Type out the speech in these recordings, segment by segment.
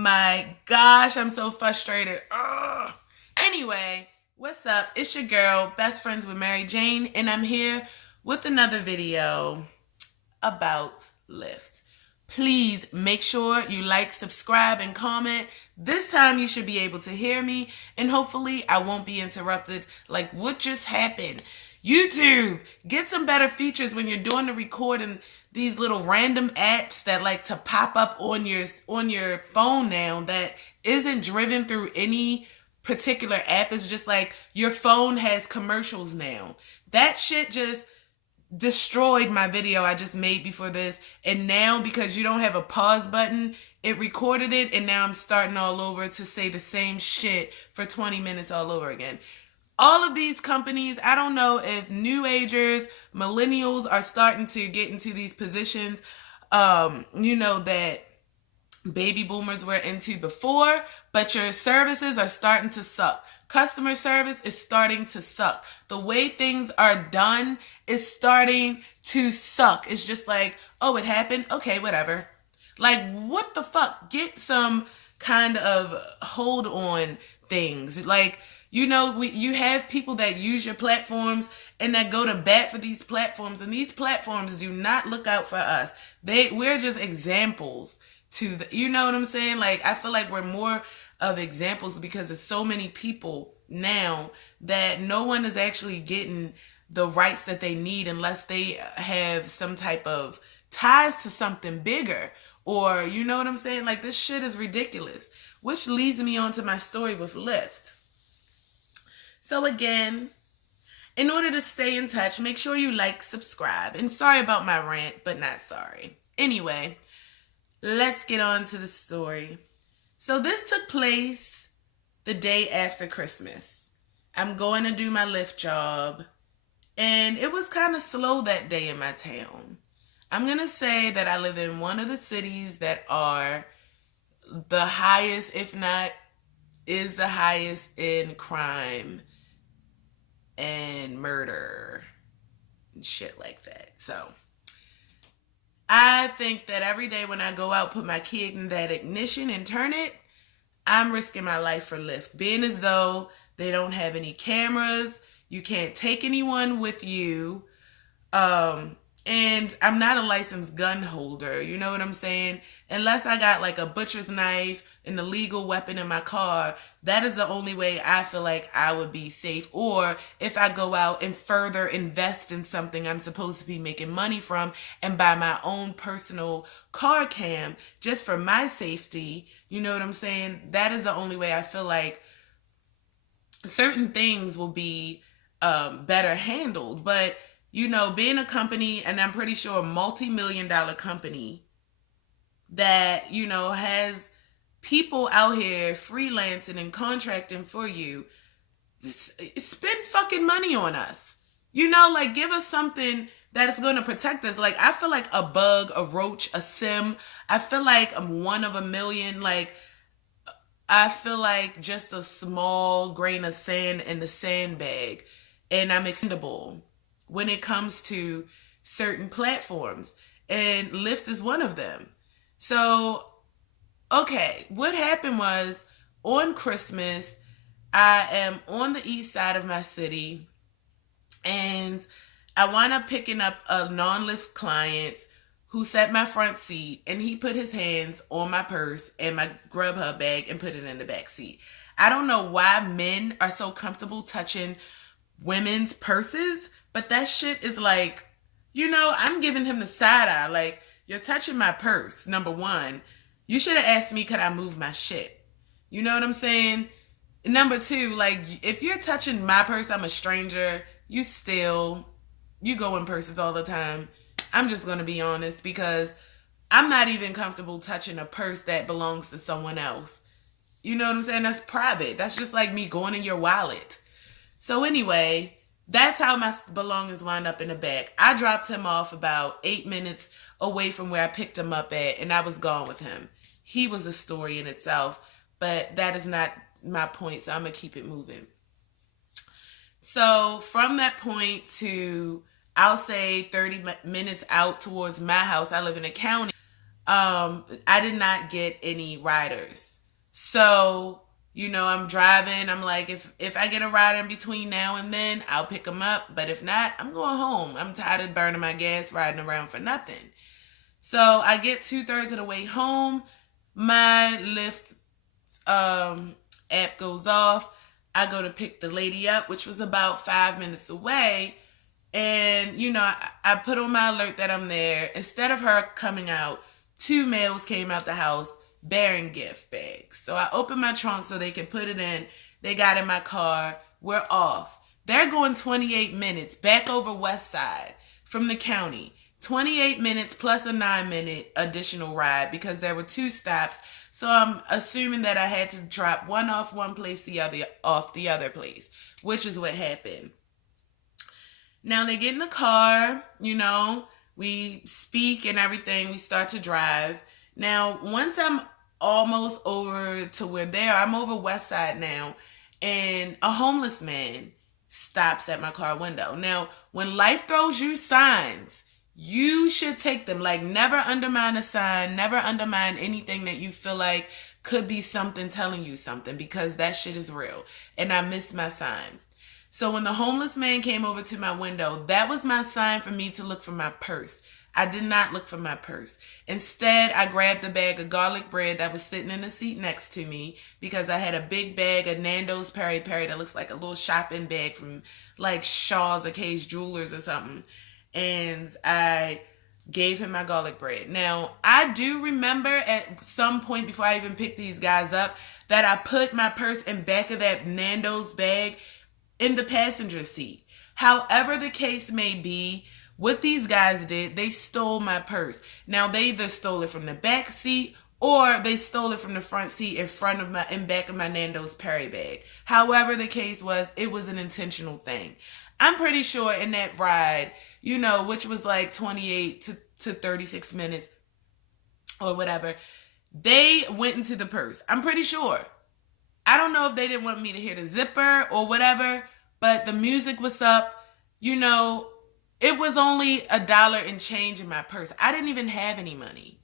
my gosh, I'm so frustrated. Ugh. Anyway, what's up? It's your girl, Best Friends with Mary Jane, and I'm here with another video about Lyft. Please make sure you like, subscribe, and comment. This time you should be able to hear me, and hopefully I won't be interrupted like what just happened. YouTube, get some better features when you're doing the recording. These little random apps that like to pop up on your phone now that isn't driven through any particular app. It's just like your phone has commercials now. That shit just destroyed my video I just made before this, and now because you don't have a pause button, it recorded it, and now I'm starting all over to say the same shit for 20 minutes all over again. All of these companies, I don't know if new agers, millennials are starting to get into these positions, that baby boomers were into before, but your services are starting to suck. Customer service is starting to suck. The way things are done is starting to suck. It's just like, oh, it happened? Okay, whatever. Like, what the fuck? Get some kind of hold on things. Like, you have people that use your platforms and that go to bat for these platforms, and these platforms do not look out for us. We're just examples to you know what I'm saying? Like, I feel like we're more of examples because there's so many people now that no one is actually getting the rights that they need unless they have some type of ties to something bigger, or you know what I'm saying? Like, this shit is ridiculous, which leads me on to my story with Lyft. So again, in order to stay in touch, make sure you like, subscribe, and sorry about my rant, but not sorry. Anyway, let's get on to the story. So this took place the day after Christmas. I'm going to do my Lyft job, and it was kind of slow that day in my town. I'm going to say that I live in one of the cities that are the highest, if not is the highest in crime and murder and shit like that. So I think that every day when I go out, put my kid in that ignition and turn it, I'm risking my life for Lyft. Being as though they don't have any cameras, you can't take anyone with you, and I'm not a licensed gun holder, you know what I'm saying? Unless I got like a butcher's knife, an illegal weapon in my car, that is the only way I feel like I would be safe. Or if I go out and further invest in something I'm supposed to be making money from and buy my own personal car cam just for my safety, you know what I'm saying? That is the only way I feel like certain things will be better handled. But being a company, and I'm pretty sure a multi-million-dollar company that, has people out here freelancing and contracting for you, spend fucking money on us. Like, give us something that is going to protect us. Like, I feel like a bug, a roach, a sim. I feel like I'm one of a million. Like, I feel like just a small grain of sand in the sandbag, and I'm expendable when it comes to certain platforms, and Lyft is one of them. So, okay, what happened was on Christmas, I am on the east side of my city, and I wound up picking up a non-Lyft client who sat in my front seat, and he put his hands on my purse and my Grubhub bag and put it in the back seat. I don't know why men are so comfortable touching women's purses, but that shit is like, I'm giving him the side eye. Like, you're touching my purse, number one. You should have asked me, could I move my shit? You know what I'm saying? Number two, like, if you're touching my purse, I'm a stranger. You go in purses all the time. I'm just going to be honest, because I'm not even comfortable touching a purse that belongs to someone else. You know what I'm saying? That's private. That's just like me going in your wallet. So anyway, that's how my belongings wind up in the bag. I dropped him off about 8 minutes away from where I picked him up at, and I was gone with him. He was a story in itself, but that is not my point, so I'm going to keep it moving. So from that point to, I'll say 30 minutes out towards my house, I live in a county, I did not get any riders. So, I'm driving. I'm like, if I get a rider in between now and then, I'll pick them up. But if not, I'm going home. I'm tired of burning my gas riding around for nothing. So I get 2/3 of the way home. My Lyft app goes off. I go to pick the lady up, which was about 5 minutes away. And, I put on my alert that I'm there. Instead of her coming out, 2 males came out the house bearing gift bags. So I opened my trunk so they could put it in. They got in my car. We're off. They're going 28 minutes back over West Side from the county. 28 minutes plus a 9-minute additional ride because there were 2 stops. So I'm assuming that I had to drop one off one place, the other off the other place, which is what happened. Now they get in the car, we speak and everything. We start to drive. Now, once I'm almost over to where they are, I'm over West Side now, and a homeless man stops at my car window. Now, when life throws you signs, you should take them. Like, never undermine a sign, never undermine anything that you feel like could be something telling you something, because that shit is real. And I missed my sign. So when the homeless man came over to my window, that was my sign for me to look for my purse. I did not look for my purse. Instead, I grabbed a bag of garlic bread that was sitting in the seat next to me because I had a big bag of Nando's Peri Peri that looks like a little shopping bag from like Shaw's or Kay's Jewelers or something. And I gave him my garlic bread. Now, I do remember at some point before I even picked these guys up that I put my purse in back of that Nando's bag in the passenger seat. However the case may be, what these guys did, they stole my purse. Now, they either stole it from the back seat or they stole it from the front seat in back of my Nando's Peri bag. However the case was, it was an intentional thing. I'm pretty sure in that ride, which was like 28 to 36 minutes or whatever, they went into the purse. I'm pretty sure. I don't know if they didn't want me to hear the zipper or whatever, but the music was up. It was only $1 and change in my purse. I didn't even have any money.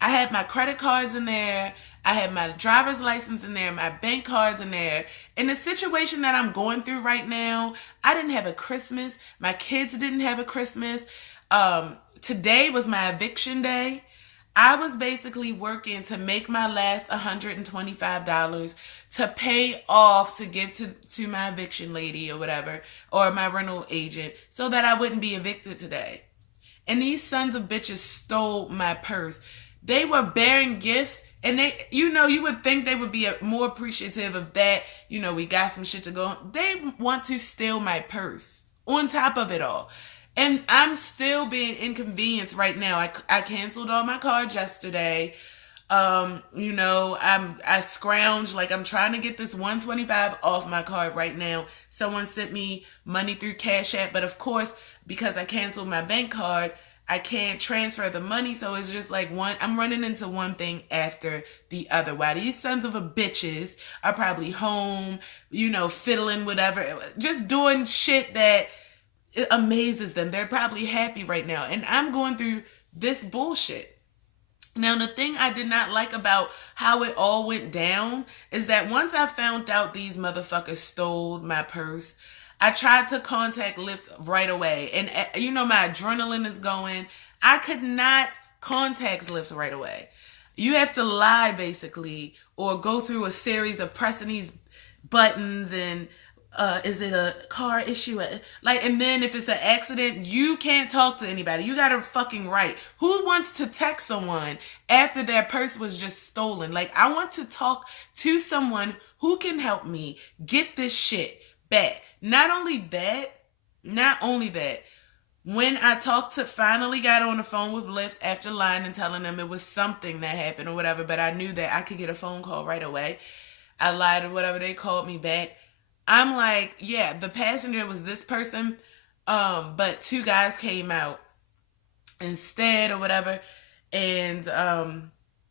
I had my credit cards in there. I had my driver's license in there, my bank cards in there. In the situation that I'm going through right now, I didn't have a Christmas. My kids didn't have a Christmas. Today was my eviction day. I was basically working to make my last $125 to pay off to give to my eviction lady or whatever, or my rental agent, so that I wouldn't be evicted today. And these sons of bitches stole my purse. They were bearing gifts, and they, you would think they would be more appreciative of that. We got some shit to go on. They want to steal my purse on top of it all. And I'm still being inconvenienced right now. I canceled all my cards yesterday. I scrounged, like I'm trying to get this $125 off my card right now. Someone sent me money through Cash App, but of course, because I canceled my bank card, I can't transfer the money. So it's just like I'm running into one thing after the other. While these sons of a bitches are probably home, fiddling, whatever, just doing shit that it amazes them. They're probably happy right now. And I'm going through this bullshit. Now, the thing I did not like about how it all went down is that once I found out these motherfuckers stole my purse, I tried to contact Lyft right away. And, my adrenaline is going. I could not contact Lyft right away. You have to lie, basically, or go through a series of pressing these buttons and is it a car issue? And then if it's an accident, you can't talk to anybody. You gotta fucking write. Who wants to text someone after their purse was just stolen? I want to talk to someone who can help me get this shit back. Not only that, when I finally got on the phone with Lyft after lying and telling them it was something that happened or whatever, but I knew that I could get a phone call right away. I lied or whatever, they called me back. I'm like, yeah, the passenger was this person, but 2 guys came out instead or whatever, and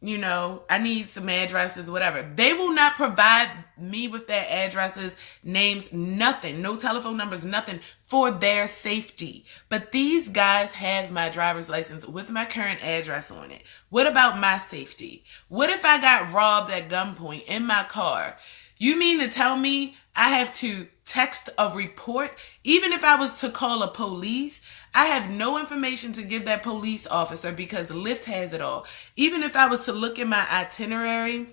I need some addresses, whatever. They will not provide me with their addresses, names, nothing, no telephone numbers, nothing for their safety. But these guys have my driver's license with my current address on it. What about my safety? What if I got robbed at gunpoint in my car? You mean to tell me I have to text a report? Even if I was to call a police, I have no information to give that police officer because Lyft has it all. Even if I was to look at my itinerary,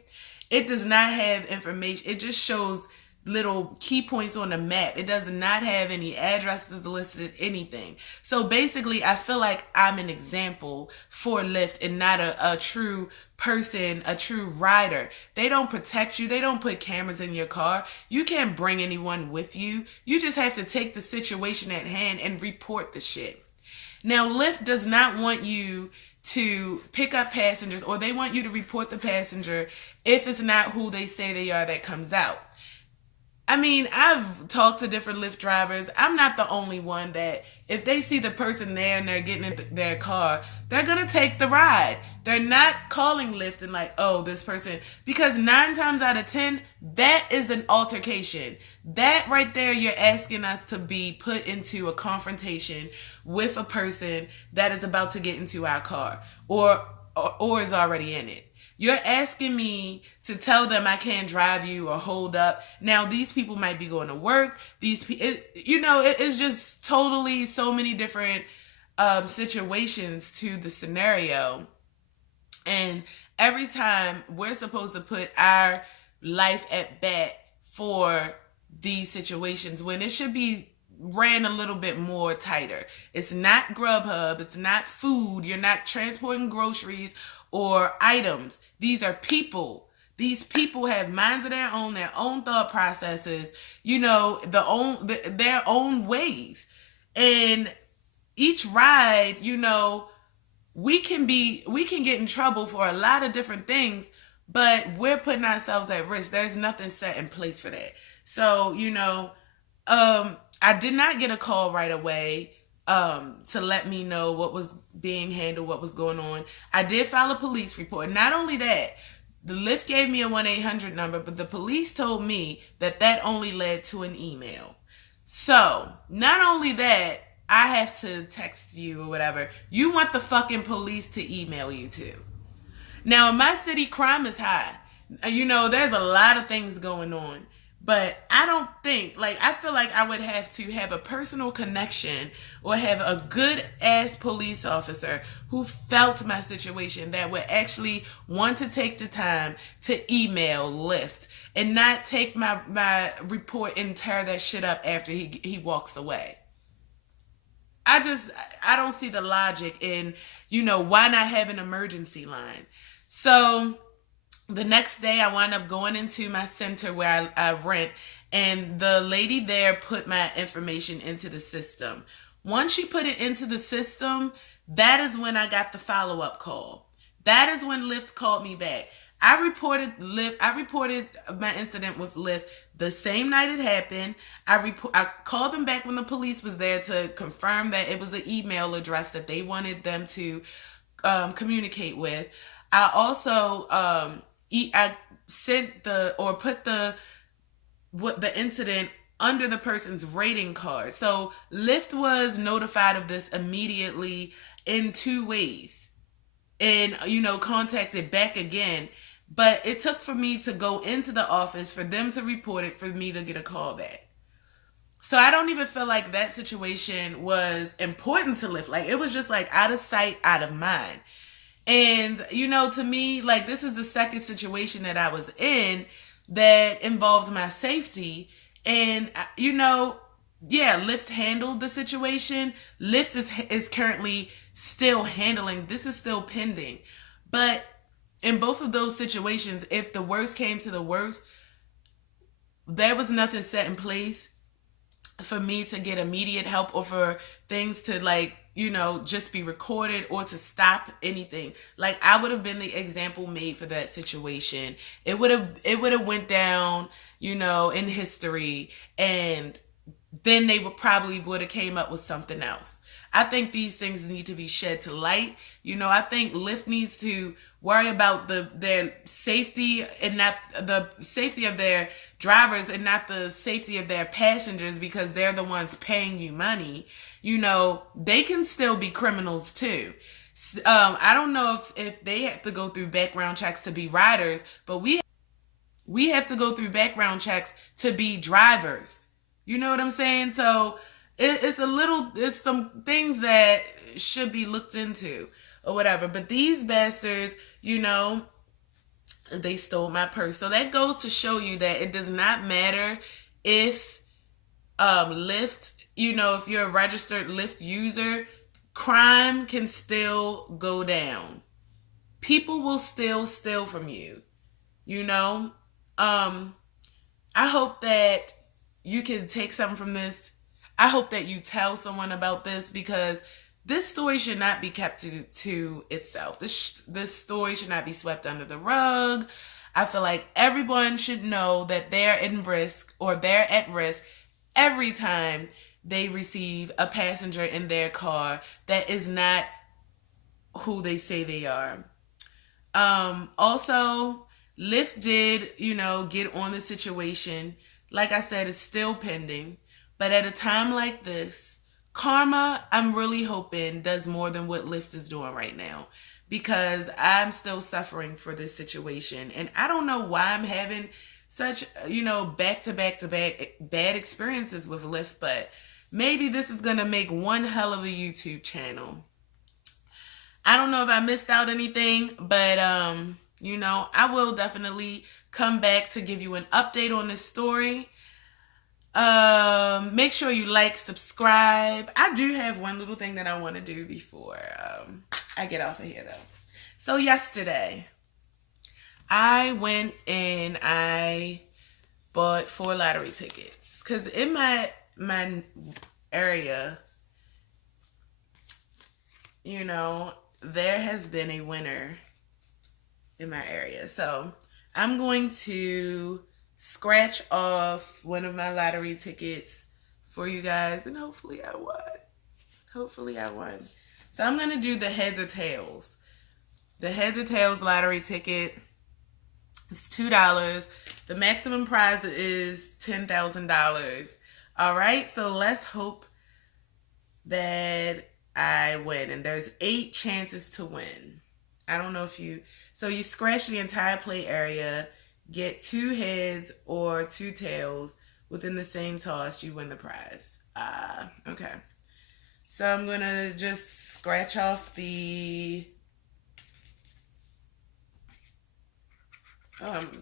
it does not have information. It just shows little key points on the map. It does not have any addresses listed, anything. So basically, I feel like I'm an example for Lyft and not a true person, a true rider. They don't protect you. They don't put cameras in your car. You can't bring anyone with you. You just have to take the situation at hand and report the shit. Now, Lyft does not want you to pick up passengers, or they want you to report the passenger if it's not who they say they are that comes out. I mean, I've talked to different Lyft drivers. I'm not the only one that if they see the person there and they're getting in their car, they're going to take the ride. They're not calling Lyft and like, oh, this person. Because 9 times out of 10, that is an altercation. That right there, you're asking us to be put into a confrontation with a person that is about to get into our car or is already in it. You're asking me to tell them I can't drive you or hold up. Now, these people might be going to work. It's just totally so many different situations to the scenario. And every time we're supposed to put our life at bat for these situations when it should be ran a little bit more tighter. It's not Grubhub. It's not food. You're not transporting groceries or items. These are people. These people have minds of their own thought processes, their own ways. And each ride, we can get in trouble for a lot of different things, but we're putting ourselves at risk. There's nothing set in place for that. So, I did not get a call right away to let me know what was being handled, what was going on. I did file a police report. Not only that, the Lyft gave me a 1-800 number, but the police told me that only led to an email. So, not only that, I have to text you or whatever. You want the fucking police to email you too. Now, in my city, crime is high. There's a lot of things going on. But I feel like I would have to have a personal connection or have a good ass police officer who felt my situation that would actually want to take the time to email Lyft and not take my report and tear that shit up after he walks away. I don't see the logic in, why not have an emergency line? So the next day, I wound up going into my center where I rent, and the lady there put my information into the system. Once she put it into the system, that is when I got the follow-up call. That is when Lyft called me back. I reported my incident with Lyft the same night it happened. I called them back when the police was there to confirm that it was an email address that they wanted them to communicate with. I also I put the incident under the person's rating card. So Lyft was notified of this immediately in 2 ways and, contacted back again. But it took for me to go into the office for them to report it for me to get a call back. So I don't even feel like that situation was important to Lyft. Like, it was just like out of sight, out of mind. And, to me, like, this is the second situation that I was in that involved my safety. And, Lyft handled the situation. Lyft is currently still handling. This is still pending. But in both of those situations, if the worst came to the worst, there was nothing set in place for me to get immediate help or for things to just be recorded or to stop anything. Like, I would have been the example made for that situation. It would have went down, in history, and then they would have came up with something else. I think these things need to be shed to light. I think Lyft needs to worry about their safety and not the safety of their drivers and not the safety of their passengers, because they're the ones paying you money. They can still be criminals too. I don't know if they have to go through background checks to be riders, but we have to go through background checks to be drivers. You know what I'm saying? So it's some things that should be looked into or whatever. But these bastards, they stole my purse. So that goes to show you that it does not matter if Lyft, if you're a registered Lyft user, crime can still go down. People will still steal from you. I hope that you can take something from this. I hope that you tell someone about this, because this story should not be kept to itself. This story should not be swept under the rug. I feel like everyone should know that they're at risk every time they receive a passenger in their car that is not who they say they are. Also, Lyft did, get on the situation. Like I said, it's still pending. But at a time like this, karma, I'm really hoping, does more than what Lyft is doing right now. Because I'm still suffering for this situation. And I don't know why I'm having such, back-to-back-to-back bad experiences with Lyft. But maybe this is going to make one hell of a YouTube channel. I don't know if I missed out anything, but, I will definitely come back to give you an update on this story. Make sure you like, subscribe. I do have one little thing that I want to do before I get off of here, though. So yesterday, I went and I bought 4 lottery tickets. Because in my area, there has been a winner in my area. So I'm going to scratch off one of my lottery tickets for you guys, and hopefully I won. So I'm going to do the heads or tails. The heads or tails lottery ticket is $2. The maximum prize is $10,000. All right, so let's hope that I win. And there's 8 chances to win. I don't know if so you scratch the entire play area, get 2 heads or 2 tails within the same toss, you win the prize. Okay. So I'm going to just scratch off I'm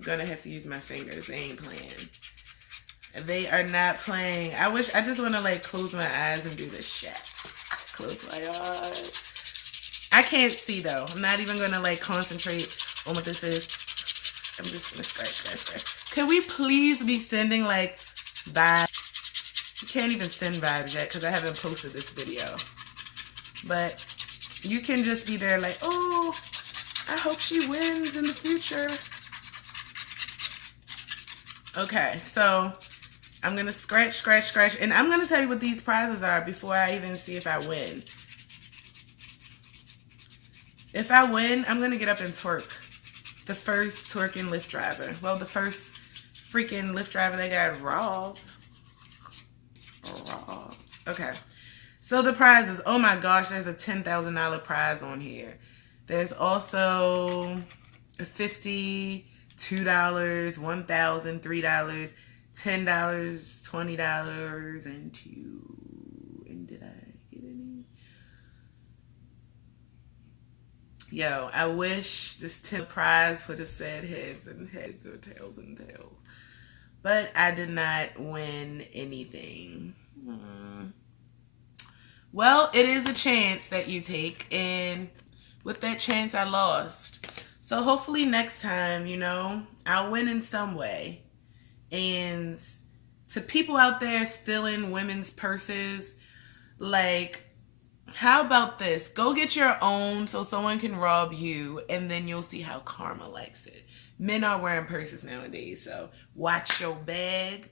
going to have to use my fingers. They ain't playing. They are not playing. I just want to close my eyes and do this shit. Close my eyes. I can't see though. I'm not even going to concentrate on what this is. I'm just going to scratch. Can we please be sending vibes? You can't even send vibes yet because I haven't posted this video. But you can just be there oh, I hope she wins in the future. Okay, so I'm going to scratch. And I'm going to tell you what these prizes are before I even see if I win. If I win, I'm going to get up and twerk. The first twerking Lyft driver. Well, the first freaking Lyft driver that got robbed. Okay. So the prizes. Oh my gosh, there's a $10,000 prize on here. There's also a $50, $2, $1,000, $3, $10, $20, and $2. And did I get any? Yo, I wish this 10 prize would have said heads or tails and tails. But I did not win anything. Well, it is a chance that you take, and with that chance, I lost. So hopefully next time, I'll win in some way. And to people out there stealing women's purses, how about this? Go get your own so someone can rob you, and then you'll see how karma likes it. Men are wearing purses nowadays, so watch your bag.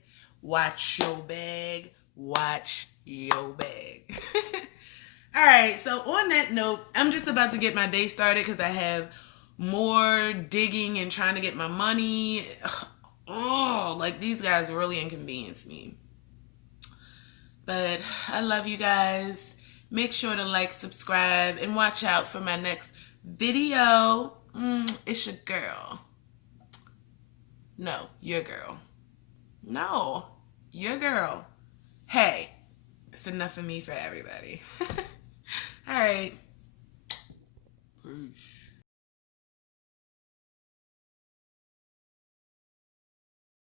watch your bag. All right, so on that note, I'm just about to get my day started because I have more digging and trying to get my money. Oh, like these guys really inconvenience me. But I love you guys. Make sure to like, subscribe, and watch out for my next video. It's your girl. No, your girl. No, your girl. Hey, it's enough of me for everybody. All right.